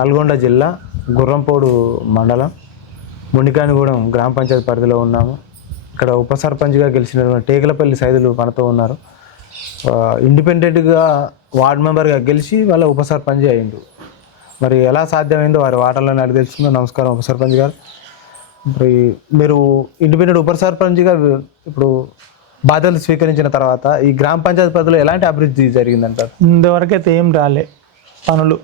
నల్గొండ జిల్లా గుర్రంపోడు మండలం మునికానిగూడెం గ్రామ పంచాయతీ పరిధిలో ఉన్నాము. ఇక్కడ ఉప సర్పంచ్గా గెలిచినటువంటి టేకులపల్లి సైదులు మనతో ఉన్నారు. ఇండిపెండెంట్గా వార్డు మెంబర్గా గెలిచి వాళ్ళ ఉప సర్పంచ్ అయ్యిండు. మరి ఎలా సాధ్యమైందో వారి వాటర్లను అడిగి తెలుసుకుందాం. నమస్కారం ఉప సర్పంచ్ గారు. మరి మీరు ఇండిపెండెంట్ ఉప సర్పంచ్గా ఇప్పుడు బాధ్యతలు స్వీకరించిన తర్వాత ఈ గ్రామ పంచాయతీ పరిధిలో ఎలాంటి అభివృద్ధి జరిగిందంటారు? ఇంతవరకైతే ఏం రాలే పనులు.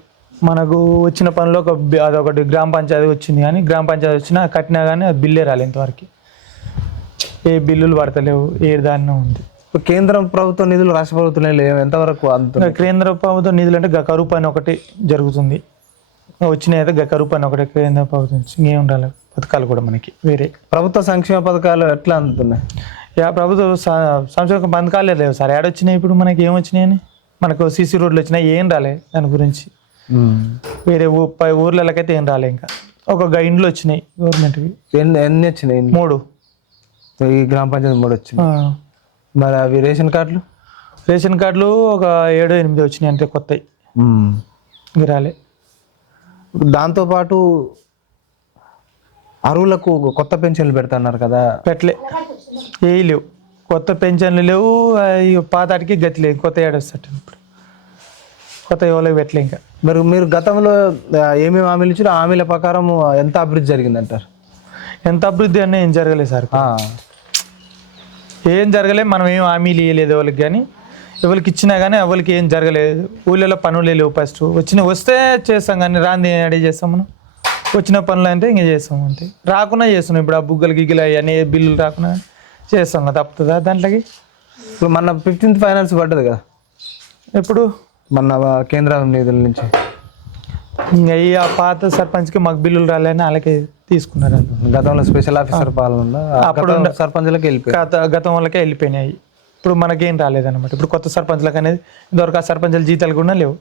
మనకు వచ్చిన పనులు అదొకటి గ్రామ పంచాయతీ వచ్చింది, కానీ గ్రామ పంచాయతీ వచ్చినా కట్టినా కానీ అది బిల్లే రాలే ఇంతవరకు. ఏ బిల్లులు పడతలేవు, ఏ దాన్ని ఉంది. కేంద్ర ప్రభుత్వ నిధులు రాష్ట్ర ప్రభుత్వ నిధులు ఎంతవరకు అందుతుంది? కేంద్ర ప్రభుత్వ నిధులు అంటే కరువు పని ఒకటి జరుగుతుంది, వచ్చినాయి అయితే కరువు పని ఒకటి కేంద్ర ప్రభుత్వం ఇంకేం ఉండాలి. పథకాలు కూడా మనకి వేరే ప్రభుత్వ సంక్షేమ పథకాలు ఎట్లా అందుతున్నాయి? ప్రభుత్వ సంక్షేమ పథకాలే లేవు సార్. ఏడొచ్చినాయి ఇప్పుడు మనకి ఏం వచ్చినాయని? మనకు సీసీ రోడ్లు వచ్చినాయి, ఏం రాలే దాని గురించి. వేరే ఊర్లకైతే ఏం రాలే. ఇంకా ఒక ఇండ్లు వచ్చినాయి గవర్నమెంట్వి. ఎన్ని వచ్చినాయి? 3. ఈ గ్రామ పంచాయతీ 3 వచ్చినాయి. మరి అవి రేషన్ కార్డులు ఒక 7-8 వచ్చినాయి అంటే కొత్తవి. ఇవి రాలే. దాంతోపాటు అరువులకు కొత్త పెన్షన్లు పెడతాన్నారు కదా? పెట్టలే, ఏ లేవు. కొత్త పెన్షన్లు లేవు, పాతాటికి గతి లేదు. కొత్త ఏడొస్తాడు ఇప్పుడు, కొత్త ఎవరికి పెట్టలే. ఇంకా మీరు గతంలో ఏమేమి హామీలు ఇచ్చారో హామీల ప్రకారం ఎంత అభివృద్ధి జరిగిందంటారు? ఎంత అభివృద్ధి అన్నీ ఏం జరగలేదు సార్. ఏం జరగలేదు. మనం ఏం హామీలు ఇవ్వలేదు ఎవరికి, కానీ ఎవరికి ఇచ్చినా కానీ ఎవరికి ఏం జరగలేదు. ఊళ్ళలో పనులు లేవు. ఫస్ట్ వస్తే చేస్తాం, కానీ రాంది అడిగి చేస్తాం. మనం వచ్చిన పనులు అంటే ఇంక చేస్తాం అంతే. రాకుండా చేస్తున్నాం. ఇప్పుడు ఆ బుగ్గలు గిగ్గలు అవన్నీ బిల్లులు రాకుండా చేస్తాం. తప్పుతుందా దాంట్లోకి? ఇప్పుడు మన 15th ఫైనాన్స్ పడ్డది కదా, ఎప్పుడు మన కేంద్ర నిధుల నుంచి. ఇంకా ఆ పాత సర్పంచ్కి మాకు బిల్లులు రాలేని వాళ్ళకి తీసుకున్నారు. గతంలో స్పెషల్ ఆఫీసర్ పాలన అప్పుడు సర్పంచ్లకి వెళ్ళిపోయి గతం వాళ్ళకే వెళ్ళిపోయినాయి. ఇప్పుడు మనకేం రాలేదన్నమాట. ఇప్పుడు కొత్త సర్పంచ్లకు అనేది ఇంతవరకు ఆ సర్పంచ్ల జీతాలు కూడా లేవు.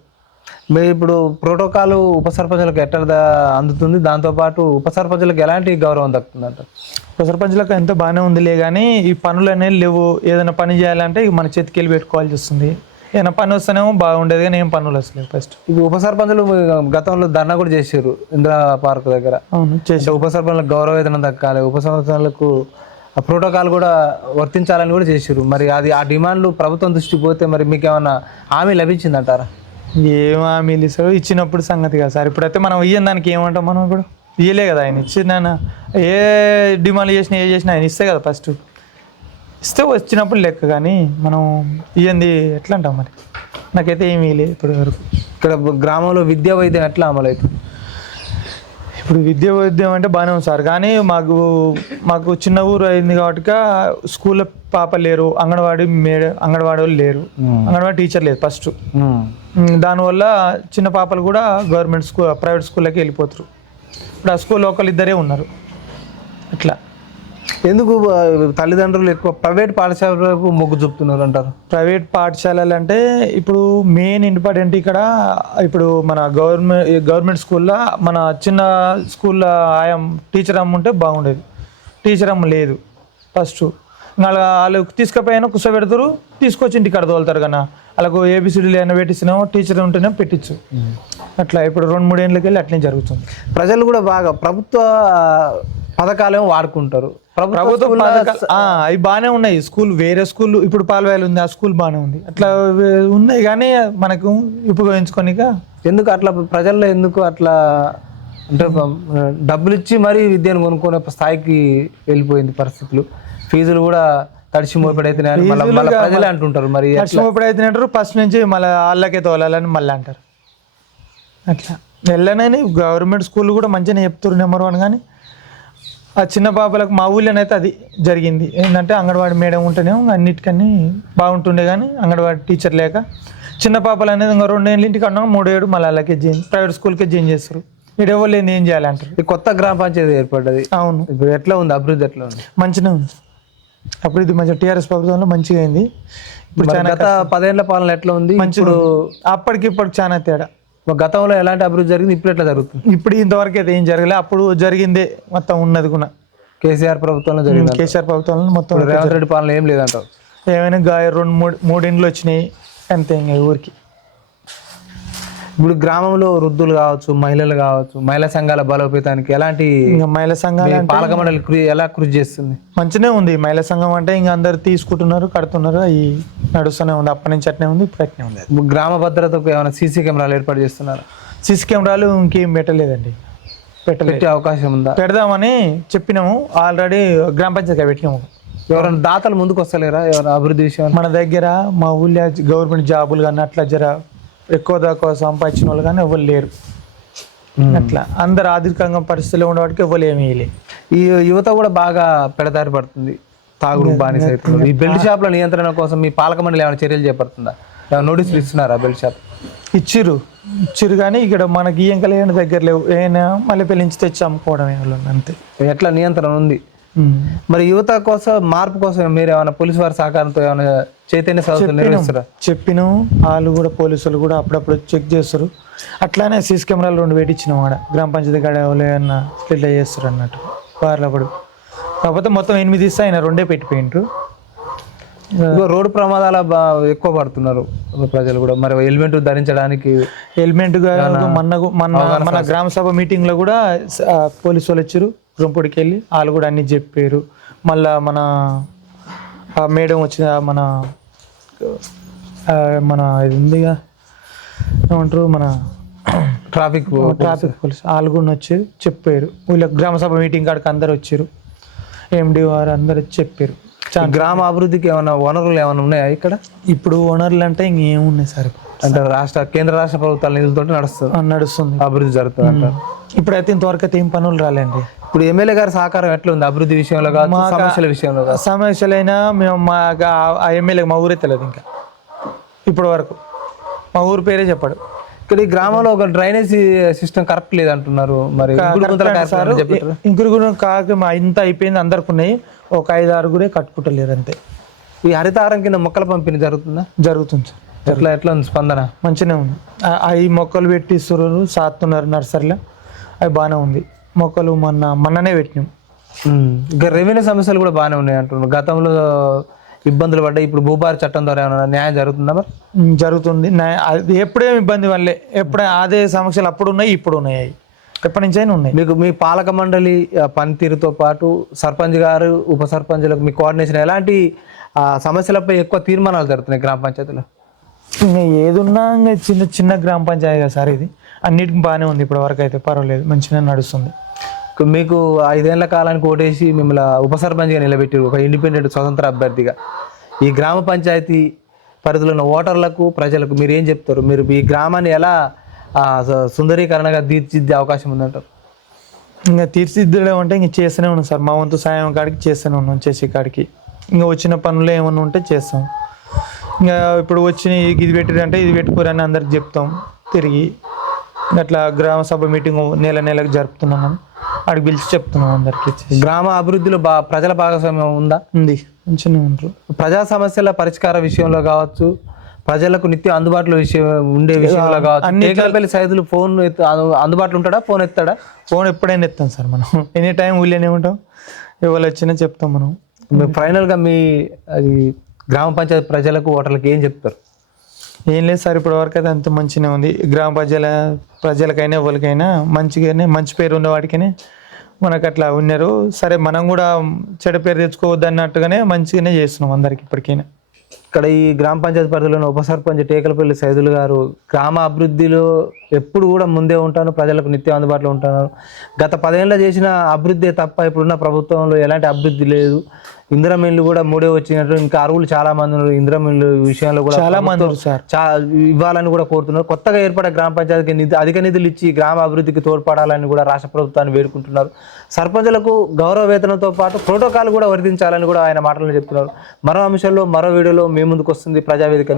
మీరు ఇప్పుడు ప్రోటోకాల్ ఉప సర్పంచ్లకు ఎట్లా అందుతుంది? దాంతోపాటు ఉప సర్పంచ్లకు ఎలాంటి గౌరవం దక్కుతుందంట? ఉప సర్పంచ్లకు ఎంత బాగానే ఉందిలే, కానీ ఈ పనులు అనేవి లేవు. ఏదైనా పని చేయాలంటే మన చేతికి వెళ్ళి పెట్టుకోవాల్సి వస్తుంది. ఏదైనా పని వస్తేనేమో బాగుండేది, కానీ ఏం పనులు వస్తలేవు. ఫస్ట్ ఇప్పుడు ఉప సర్పంచులు గతంలో ధర్నా కూడా చేసారు ఇందిరా పార్క్ దగ్గర. అవును, చేసి ఉప సర్పంచులకు గౌరవ వేతనం దక్కాలి, ఉప సర్పంచులకు ఆ ప్రోటోకాల్ కూడా వర్తించాలని కూడా చేసారు. మరి అది ఆ డిమాండ్లు ప్రభుత్వం దృష్టికి పోతే మరి మీకు ఏమన్నా హామీ లభించిందంటారా? ఏం హామీలు ఇస్తారు? ఇచ్చినప్పుడు సంగతి కదా సార్. ఇప్పుడైతే మనం ఇయ్యని దానికి ఏమంటాం? మనం ఇప్పుడు ఇయ్యలే కదా. ఆయన ఇచ్చిన ఏ డిమాండ్లు చేసినా ఏ చేసినా ఆయన ఇస్తే కదా. ఫస్ట్ ఇస్తే వచ్చినప్పుడు లెక్క, కానీ మనం ఇయ్యంది ఎట్లా అంటాం? మరి నాకైతే ఏమీ లేదు ఇప్పటి వరకు. ఇక్కడ గ్రామంలో విద్యా వైద్యం ఎట్లా అమలు అవుతుంది? ఇప్పుడు విద్యా వైద్యం అంటే బాగానే ఉంది సార్, కానీ మాకు చిన్న ఊరు అయింది కాబట్టి స్కూల్లో పాప లేరు, అంగన్వాడీ వాళ్ళు లేరు, అంగన్వాడీ టీచర్ లేదు ఫస్ట్. దానివల్ల చిన్న పాపలు కూడా గవర్నమెంట్ స్కూల్ ప్రైవేట్ స్కూల్లోకి వెళ్ళిపోతారు. ఇప్పుడు ఆ స్కూల్లో ఒకళ్ళిద్దరే ఉన్నారు. అట్లా ఎందుకు తల్లిదండ్రులు ఎక్కువ ప్రైవేట్ పాఠశాలకు మొగ్గు చూపుతున్నారు అంటారు? ప్రైవేట్ పాఠశాలలు అంటే ఇప్పుడు మెయిన్ ఇంపార్టెంట్ ఇక్కడ. ఇప్పుడు మన గవర్నమెంట్ స్కూల్లో మన చిన్న స్కూల్లో టీచర్ అమ్మ ఉంటే బాగుండేది. టీచర్ అమ్మ లేదు ఫస్ట్. వాళ్ళు తీసుకుపోయినా కూర్చోబెడతారు, తీసుకొచ్చి ఇంటికి కడతోలుతారు. కన్నా వాళ్ళకు ఏబిసిడీలు ఏమైనా పెట్టించినామో టీచర్ ఉంటేనే పెట్టించు. అట్లా ఇప్పుడు 2-3 ఏళ్ళకి వెళ్ళి అట్లనే జరుగుతుంది. ప్రజలు కూడా బాగా ప్రభుత్వ పథకాలేమో వాడుకుంటారు. ప్రభుత్వ పథకాలు అవి బాగానే ఉన్నాయి. స్కూల్ వేరే స్కూల్ ఇప్పుడు పాలవాయలు ఉంది, ఆ స్కూల్ బాగానే ఉంది. అట్లా ఉన్నాయి, కానీ మనకు ఉపయోగించుకోనిక ఎందుకు అట్లా ప్రజల్లో ఎందుకు అట్లా అంటే డబ్బులు ఇచ్చి మరీ విద్యను కొనుక్కునే స్థాయికి వెళ్ళిపోయింది పరిస్థితులు. ఫీజులు కూడా తడిచి మోపెడైతున్నాయని ప్రజలే అంటుంటారు. మరి తడిచి మోపెడైతున్నారు. ఫస్ట్ నుంచి మళ్ళీ వాళ్ళకే తోలాలని మళ్ళీ అంటారు. అట్లా వెళ్ళనని గవర్నమెంట్ స్కూల్ కూడా మంచిగానే చెప్తారు నెంబర్ 1, కానీ ఆ చిన్న పాపలకు మా ఊళ్ళోనైతే అది జరిగింది. ఏంటంటే అంగన్వాడీ మేడం ఉంటేనేమో అన్నిటికన్నీ బాగుంటుండే, కానీ అంగన్వాడీ టీచర్ లేక చిన్న పాపలు అనేది ఇంకా 2 ఏళ్ళ ఇంటికి అన్నా 3 ఏడు మళ్ళీ అలాగే ప్రైవేట్ స్కూల్కే జాయిన్ చేస్తారు. ఇక్కడ ఎవరు లేని ఏం చేయాలంటారు. ఈ కొత్త గ్రామ పంచాయతీ ఏర్పడ్డది. అవును, ఇప్పుడు ఎట్లా ఉంది అభివృద్ధి? ఎట్లా ఉంది? మంచిగా ఉంది అభివృద్ధి. మంచిగా టీఆర్ఎస్ ప్రభుత్వంలో మంచిగా అయింది. ఇప్పుడు గత 10 ఏళ్ల పాలన ఎట్లా ఉంది? మంచిగా అప్పటికి ఇప్పటికి చాలా తేడా. గతంలో ఎలాంటి అభివృద్ధి జరిగింది, ఇప్పుడు ఎట్లా జరుగుతుంది? ఇప్పుడు ఇంతవరకు అయితే ఏం జరగలేదు. అప్పుడు జరిగిందే మొత్తం ఉన్నది కూడా కేసీఆర్ ప్రభుత్వంలో జరిగింది. కేసీఆర్ ప్రభుత్వంలో మొత్తం. రేవంత్ రెడ్డి పాలన ఏం లేదంటారు? ఏమైనా 2-3 ఇండ్లు వచ్చినాయి అంతే ఇంకా ఊరికి. ఇప్పుడు గ్రామంలో వృద్ధులు కావచ్చు, మహిళలు కావచ్చు, మహిళా సంఘాల బలోపేతానికి ఎలాంటి ఇంకా మహిళా సంఘాలు పాలక మండలి ఎలా కృషి చేస్తుంది? మంచిగానే ఉంది. మహిళా సంఘం అంటే ఇంకా అందరు తీసుకుంటున్నారు, కడుతున్నారు, అవి నడుస్తూనే ఉంది. అప్పటి నుంచి అట్నే ఉంది, ఇప్పుడు అట్నే ఉంది. ఇప్పుడు గ్రామ భద్రతకు ఏమైనా సీసీ కెమెరాలు ఏర్పాటు చేస్తున్నారు? సీసీ కెమెరాలు ఇంకేం పెట్టలేదండి. పెట్టే అవకాశం ఉందా? పెడదామని చెప్పినాము, ఆల్రెడీ గ్రామ పంచాయతీ పెట్టినాము. ఎవరైనా దాతలు ముందుకు వస్తలేరా ఎవరైనా అభివృద్ధి విషయం? మన దగ్గర మా ఊళ్ళో గవర్నమెంట్ జాబులు కానీ అట్లా జర ఎక్కువ దాకా సంపాదించిన వాళ్ళు కానీ ఎవరు లేరు. అట్లా అందరు ఆర్థికంగా పరిస్థితులు ఉండేవాడికి ఎవరు ఏమీ వేయలేదు. ఈ యువత కూడా బాగా పెడదారి పడుతుంది, తాగుడు బానిస అవుతుంది. ఈ బెల్ట్ షాప్ల నియంత్రణ కోసం మీ పాలక మండలి ఏమైనా చర్యలు చేపడుతుందా? ఏమైనా నోటీసులు ఇస్తున్నారా బెల్ట్ షాప్? ఇచ్చిర్రు కానీ ఇక్కడ మనకి ఈయంకలు ఏమైనా దగ్గర లేవు. ఏమైనా మళ్ళీ పెళ్ళించి తెచ్చి అమ్ముకోవడం అంతే. ఎట్లా నియంత్రణ ఉంది? మరి యువత కోసం మార్పు కోసం మీరు ఏమైనా పోలీసు వారి సహకారంతో ఏమైనా చైతన్య సదస్సులు నిర్వహిస్తారా? చెప్పినాం, వాళ్ళు కూడా పోలీసులు కూడా అప్పుడప్పుడు చెక్ చేస్తారు. అట్లానే సీసీ కెమెరాలు 2 పెట్టించినాం ఆడ గ్రామ పంచాయతీ కాడ ఏమన్నా ఇట్లా చేస్తారు అన్నట్టు వారిలో. కాకపోతే మొత్తం 8 ఇస్తే ఆయన 2 పెట్టిపోయిండ్రు. రోడ్డు ప్రమాదాల ఎక్కువ పడుతున్నారు ప్రజలు కూడా. మరి హెల్మెట్ ధరించడానికి హెల్మెట్ మన గ్రామ సభ మీటింగ్ లో కూడా పోలీసు వాళ్ళు వచ్చారు, రొంపుడికి వెళ్ళి వాళ్ళు కూడా అన్ని చెప్పారు. మళ్ళా మన మేడం వచ్చిన మన ఇది ఉందిగా ఏమంటారు, మన ట్రాఫిక్ పోలీస్ వాళ్ళు కూడా వచ్చి చెప్పారు. వీళ్ళ గ్రామ సభ మీటింగ్ కాడికి అందరు వచ్చారు, ఎండి వారు అందరు చెప్పారు. గ్రామ అభివృద్ధికి ఏమైనా వనరులు ఏమైనా ఉన్నాయా ఇక్కడ? ఇప్పుడు వనరులు అంటే ఇంకేమున్నాయి సార్, అంటే కేంద్ర రాష్ట్ర ప్రభుత్వాల నిధులతో నడుస్తుంది అభివృద్ధి జరుగుతుంది అంటారు. ఇప్పుడైతే ఇంతవరకు అయితే ఏం పనులు రాలేండి. ఇప్పుడు ఎమ్మెల్యే గారి సహకారం ఎట్లా ఉంది అభివృద్ధి విషయంలో కాదు, సమస్యల విషయంలో కాదు? సమస్యలైనా మేము ఆ ఎమ్మెల్యే మా ఊరే తెలియదు ఇంకా ఇప్పటి వరకు, మా ఊరు పేరే చెప్పాడు. ఇక్కడ ఈ గ్రామంలో ఒక డ్రైనేజీ సిస్టమ్ కరెక్ట్ లేదు అంటున్నారు. మరి ఇంకురు కాక ఇంత అయిపోయింది, అందరికి ఉన్నాయి, ఒక 5-6 కట్టుకుంటలేరు అంతే. ఈ హరితహారం కింద మొక్కల పంపిణీ జరుగుతుందా? జరుగుతుంది సార్. ఎట్లా ఉంది స్పందన? మంచిగానే ఉంది. అవి మొక్కలు పెట్టిస్తున్నారు, సాత్తున్నారు నర్సరీలో, అవి బాగానే ఉంది. మొక్కలు మొన్ననే పెట్టినాం. ఇంకా రెవెన్యూ సమస్యలు కూడా బాగానే ఉన్నాయి అంటున్నారు. గతంలో ఇబ్బందులు పడ్డాయి, ఇప్పుడు భూభార చట్టం ద్వారా ఏమైనా న్యాయం జరుగుతుందా? మరి జరుగుతుంది. ఎప్పుడేమి ఇబ్బంది వల్లే, ఎప్పుడే అదే సమస్యలు అప్పుడు ఉన్నాయి, ఇప్పుడు ఉన్నాయి, ఎప్పటి నుంచి అయినా ఉన్నాయి. మీకు మీ పాలక మండలి పనితీరుతో పాటు సర్పంచ్ గారు, ఉప సర్పంచ్లకు మీ కోఆర్డినేషన్ ఎలాంటి సమస్యలపై ఎక్కువ తీర్మానాలు జరుగుతున్నాయి గ్రామ పంచాయతీలో? ఇంకా ఏదున్నా ఇంకా చిన్న గ్రామ పంచాయతీ కదా సార్, ఇది అన్నిటికి బాగానే ఉంది ఇప్పటి వరకు అయితే, పర్వాలేదు, మంచిగా నడుస్తుంది. మీకు 5 ఏళ్ల కాలానికి ఓటేసి మిమ్మల్ని ఉప సర్పంచ్గా నిలబెట్టారు, ఒక ఇండిపెండెంట్ స్వతంత్ర అభ్యర్థిగా. ఈ గ్రామ పంచాయతీ పరిధిలో ఉన్న ఓటర్లకు, ప్రజలకు మీరు ఏం చెప్తారు? మీరు ఈ గ్రామాన్ని ఎలా సుందరీకరణగా తీర్చిద్దే అవకాశం ఉందంటారు? ఇంకా తీర్చిదిద్దడం అంటే ఇంక చేస్తూనే ఉన్నాం సార్, మా వంతు సాయం కాడికి చేస్తూనే ఉన్నాం, చేసే కాడికి. ఇంకా వచ్చిన పనులు ఏమన్నా ఉంటే చేస్తాం. ఇంకా ఇప్పుడు వచ్చి ఇది పెట్టిరంటే ఇది పెట్టుకోరని అందరికి చెప్తాం తిరిగి. అట్లా గ్రామ సభ మీటింగ్ నెలకు జరుపుతున్నాం, అడిగి పిలిచి చెప్తున్నాం అందరికి. గ్రామ అభివృద్ధిలో ప్రజల భాగస్వామ్యం ఉందా? ఉంది, మంచిగా ఉంటారు. ప్రజా సమస్యల పరిష్కార విషయంలో కావచ్చు, ప్రజలకు నిత్యం అందుబాటులో ఉండే విషయంలో కావచ్చు, సైదులు ఫోన్ అందుబాటులో ఉంటాడా? ఫోన్ ఎత్తాడా? ఫోన్ ఎప్పుడైనా ఎత్తాం సార్, మనం ఎనీ టైం ఊళ్ళోనే ఉంటాం, ఎవరు వచ్చినా చెప్తాం మనం. ఫైనల్గా మీ అది గ్రామ పంచాయతీ ప్రజలకు, ఓటర్లకు ఏం చెప్తారు? ఏం లేదు సార్, ఇప్పటి వరకు అయితే అంత మంచిగానే ఉంది. గ్రామ ప్రజలకైనా ఎవరికైనా మంచిగానే, మంచి పేరు ఉన్న వాటికనే మనకు అట్లా ఉన్నారు. సరే, మనం కూడా చెడ్డ పేరు తెచ్చుకోవద్దు అన్నట్టుగానే మంచిగానే చేస్తున్నాం అందరికి ఇప్పటికైనా. ఇక్కడ ఈ గ్రామ పంచాయతీ పరిధిలోని ఉప సర్పంచ్ టేకలపల్లి సైదులు గారు గ్రామ అభివృద్ధిలో ఎప్పుడు కూడా ముందే ఉంటాను, ప్రజలకు నిత్యం అందుబాటులో ఉంటున్నారు. గత 10 ఏళ్ళ చేసిన అభివృద్ధి తప్ప ఇప్పుడున్న ప్రభుత్వంలో ఎలాంటి అభివృద్ధి లేదు. ఇందిరమిల్లు కూడా 3 వచ్చినట్టు, ఇంకా అరువులు చాలా మంది ఉన్నారు. ఇందిరమిల్లు విషయంలో కూడా చాలా మంది సార్ ఇవ్వాలని కూడా కోరుతున్నారు. కొత్తగా ఏర్పడే గ్రామ పంచాయతీకి అధిక నిధులు ఇచ్చి గ్రామ అభివృద్ధికి తోడ్పడాలని కూడా రాష్ట్ర ప్రభుత్వాన్ని వేడుకుంటున్నారు. సర్పంచులకు గౌరవ వేతనంతో పాటు ప్రోటోకాల్ కూడా వర్తించాలని కూడా ఆయన మాటలను చెప్తున్నారు. మరో అంశంలో మరో వీడియోలో మీ ముందుకు వస్తుంది ప్రజావేదిక.